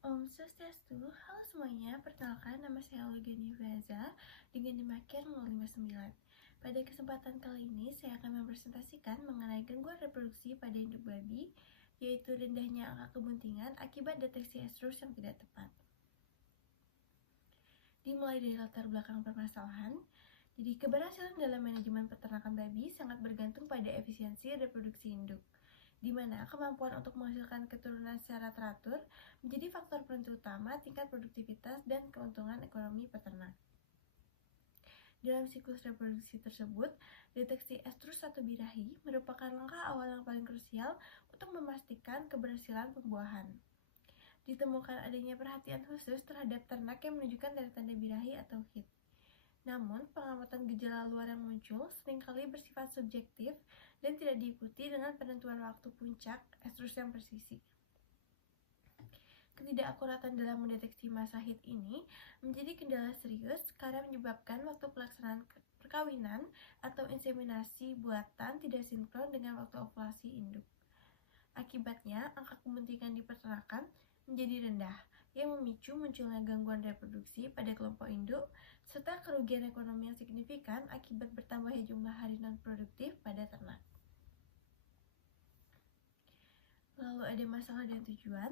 Om Swastiastu, halo semuanya, perkenalkan nama saya Olga Nivaza dengan NIM akhir 059. Pada kesempatan kali ini, saya akan mempresentasikan mengenai gangguan reproduksi pada induk babi, yaitu rendahnya angka kebuntingan akibat deteksi estrus yang tidak tepat. Dimulai dari latar belakang permasalahan, jadi keberhasilan dalam manajemen peternakan babi sangat bergantung pada efisiensi reproduksi induk, di mana kemampuan untuk menghasilkan keturunan secara teratur menjadi faktor penentu utama tingkat produktivitas dan keuntungan ekonomi peternak. Dalam siklus reproduksi tersebut, deteksi estrus atau birahi merupakan langkah awal yang paling krusial untuk memastikan keberhasilan pembuahan. Ditemukan adanya perhatian khusus terhadap ternak yang menunjukkan tanda-tanda birahi atau HIT. Namun, pengamatan gejala luar yang muncul seringkali bersifat subjektif dan tidak diikuti dengan penentuan waktu puncak estrus yang presisi. Ketidakakuratan dalam mendeteksi masa HIT ini menjadi kendala serius karena menyebabkan waktu pelaksanaan perkawinan atau inseminasi buatan tidak sinkron dengan waktu ovulasi induk. Akibatnya, angka kemuntingan di peternakan menjadi rendah, yang memicu munculnya gangguan reproduksi pada kelompok induk, serta kerugian ekonomi yang signifikan akibat bertambahnya jumlah hari non-produktif pada ternak. Lalu ada masalah dan tujuan.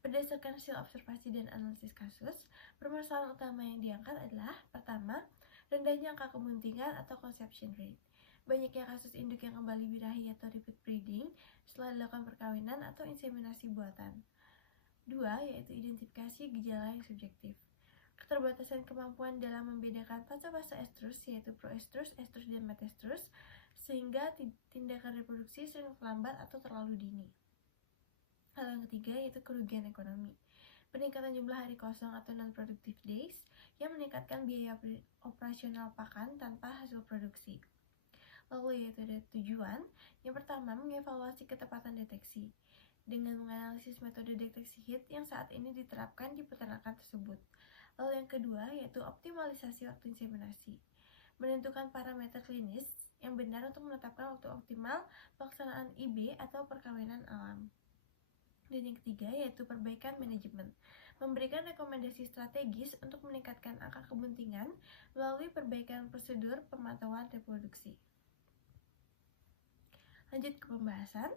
Berdasarkan hasil observasi dan analisis kasus, permasalahan utama yang diangkat adalah pertama, rendahnya angka kemuntingan atau conception rate. Banyaknya kasus induk yang kembali birahi atau repeat breeding setelah dilakukan perkawinan atau inseminasi buatan. Dua, yaitu identifikasi gejala yang subjektif. Keterbatasan kemampuan dalam membedakan fase-fase estrus, yaitu proestrus, estrus, dan metestrus, sehingga tindakan reproduksi sering terlambat atau terlalu dini. Hal yang ketiga yaitu kerugian ekonomi. Peningkatan jumlah hari kosong atau non-productive days yang meningkatkan biaya operasional pakan tanpa hasil produksi. Lalu yaitu ada tujuan. Yang pertama, mengevaluasi ketepatan deteksi dengan menganalisis metode deteksi HIT yang saat ini diterapkan di peternakan tersebut. Lalu yang kedua yaitu optimalisasi waktu inseminasi, menentukan parameter klinis yang benar untuk menetapkan waktu optimal pelaksanaan IB atau perkawinan alam. Dan yang ketiga yaitu perbaikan manajemen, memberikan rekomendasi strategis untuk meningkatkan angka kebuntingan melalui perbaikan prosedur pemantauan reproduksi. Lanjut ke pembahasan.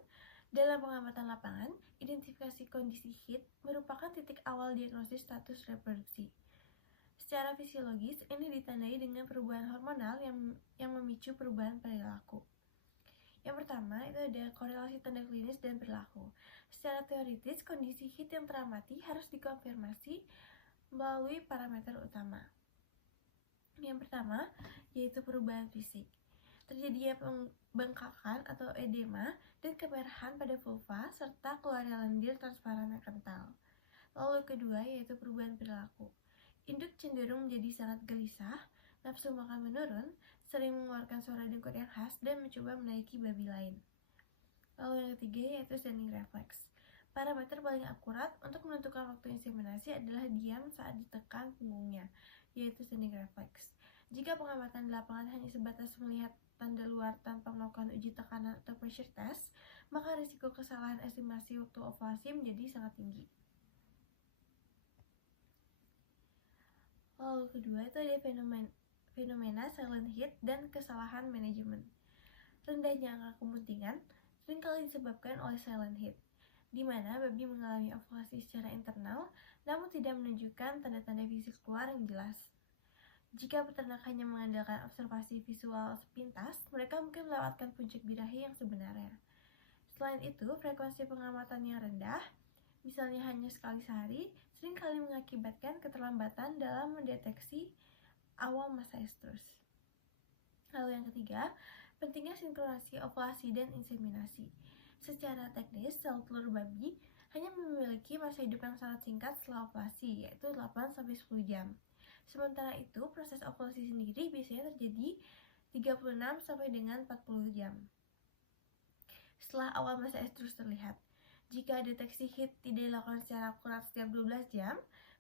Dalam pengamatan lapangan, identifikasi kondisi HIT merupakan titik awal diagnosis status reproduksi. Secara fisiologis, ini ditandai dengan perubahan hormonal yang memicu perubahan perilaku. Yang pertama, itu ada korelasi tanda klinis dan perilaku. Secara teoritis, kondisi HIT yang teramati harus dikonfirmasi melalui parameter utama. Yang pertama, yaitu perubahan fisik. Terjadinya pembengkakan atau edema dan kemerahan pada vulva serta keluarnya lendir transparan yang kental. Lalu kedua, yaitu perubahan perilaku. Induk cenderung menjadi sangat gelisah, nafsu makan menurun, sering mengeluarkan suara dengkur yang khas, dan mencoba menaiki babi lain. Lalu yang ketiga yaitu standing reflex. Parameter paling akurat untuk menentukan waktu inseminasi adalah diam saat ditekan punggungnya, yaitu standing reflex. Jika pengamatan di lapangan hanya sebatas melihat tanda luar tanpa melakukan uji tekanan atau pressure test, maka risiko kesalahan estimasi waktu ovulasi menjadi sangat tinggi. Lalu kedua itu ada fenomena silent HIT dan kesalahan manajemen. Rendahnya angka kemuntingan seringkali disebabkan oleh silent HIT, di mana babi mengalami ovulasi secara internal namun tidak menunjukkan tanda-tanda fisik luar yang jelas. Jika peternak hanya mengandalkan observasi visual sepintas, mereka mungkin melewatkan puncak birahi yang sebenarnya. Selain itu, frekuensi pengamatan yang rendah, misalnya hanya sekali sehari, seringkali mengakibatkan keterlambatan dalam mendeteksi awal masa estrus. Lalu yang ketiga, pentingnya sinkronasi ovulasi dan inseminasi. Secara teknis, sel telur babi hanya memiliki masa hidup yang sangat singkat setelah ovulasi, yaitu 8-10 jam. Sementara itu, proses ovulasi sendiri biasanya terjadi 36 sampai dengan 40 jam setelah awal masa estrus terlihat. Jika deteksi HIT tidak dilakukan secara akurat setiap 12 jam,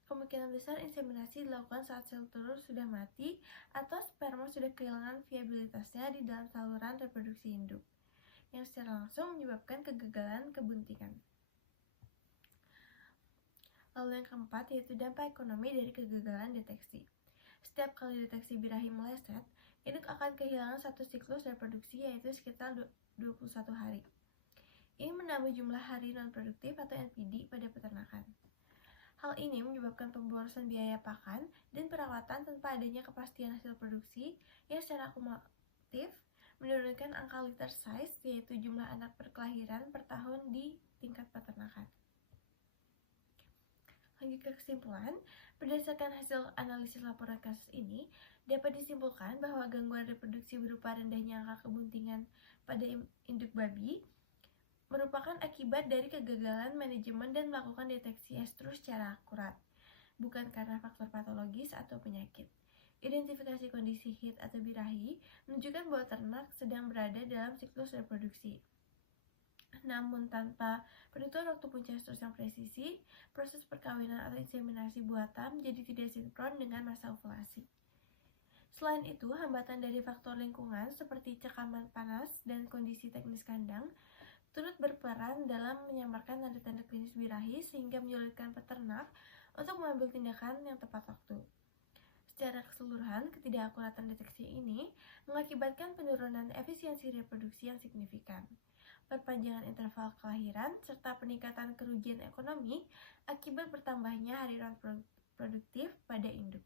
kemungkinan besar inseminasi dilakukan saat sel telur sudah mati atau sperma sudah kehilangan viabilitasnya di dalam saluran reproduksi induk, yang secara langsung menyebabkan kegagalan kebuntingan. Lalu yang keempat yaitu dampak ekonomi dari kegagalan deteksi. Setiap kali deteksi birahi meleset, induk akan kehilangan satu siklus reproduksi yaitu sekitar 21 hari. Ini menambah jumlah hari non-produktif atau NPD pada peternakan. Hal ini menyebabkan pemborosan biaya pakan dan perawatan tanpa adanya kepastian hasil produksi yang secara akumulatif menurunkan angka litter size yaitu jumlah anak per kelahiran per tahun di tingkat peternakan. Lanjut ke kesimpulan, berdasarkan hasil analisis laporan kasus ini, dapat disimpulkan bahwa gangguan reproduksi berupa rendahnya angka kebuntingan pada induk babi merupakan akibat dari kegagalan manajemen dan melakukan deteksi estrus secara akurat, bukan karena faktor patologis atau penyakit. Identifikasi kondisi HIT atau birahi menunjukkan bahwa ternak sedang berada dalam siklus reproduksi. Namun tanpa penentuan waktu puncak estrus yang presisi, proses perkawinan atau inseminasi buatan jadi tidak sinkron dengan masa ovulasi. Selain itu, hambatan dari faktor lingkungan seperti cekaman panas dan kondisi teknis kandang turut berperan dalam menyamarkan tanda-tanda klinis birahi sehingga menyulitkan peternak untuk mengambil tindakan yang tepat waktu. Secara keseluruhan, ketidakakuratan deteksi ini mengakibatkan penurunan efisiensi reproduksi yang signifikan, perpanjangan interval kelahiran, serta peningkatan kerugian ekonomi akibat bertambahnya hari non-produktif pada induk.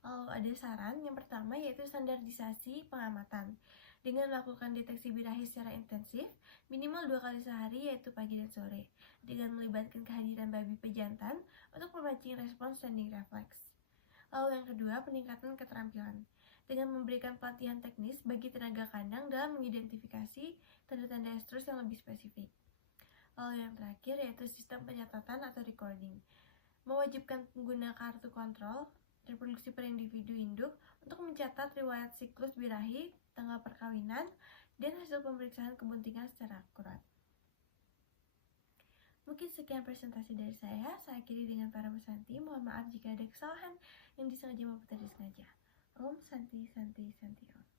Lalu ada saran, yang pertama yaitu standarisasi pengamatan. Dengan melakukan deteksi birahi secara intensif, minimal 2 kali sehari yaitu pagi dan sore, dengan melibatkan kehadiran babi pejantan untuk memancing respons standing reflex. Lalu yang kedua, peningkatan keterampilan, dengan memberikan pelatihan teknis bagi tenaga kandang dalam mengidentifikasi tanda-tanda estrus yang lebih spesifik. Lalu yang terakhir yaitu sistem pencatatan atau recording, mewajibkan pengguna kartu kontrol reproduksi per individu induk untuk mencatat riwayat siklus birahi, tanggal perkawinan, dan hasil pemeriksaan kebuntingan secara akurat. Mungkin sekian presentasi dari saya akhiri dengan para pesanti. Mohon maaf jika ada kesalahan yang disengaja maupun tidak disengaja. Om Santi Santi Santi Om.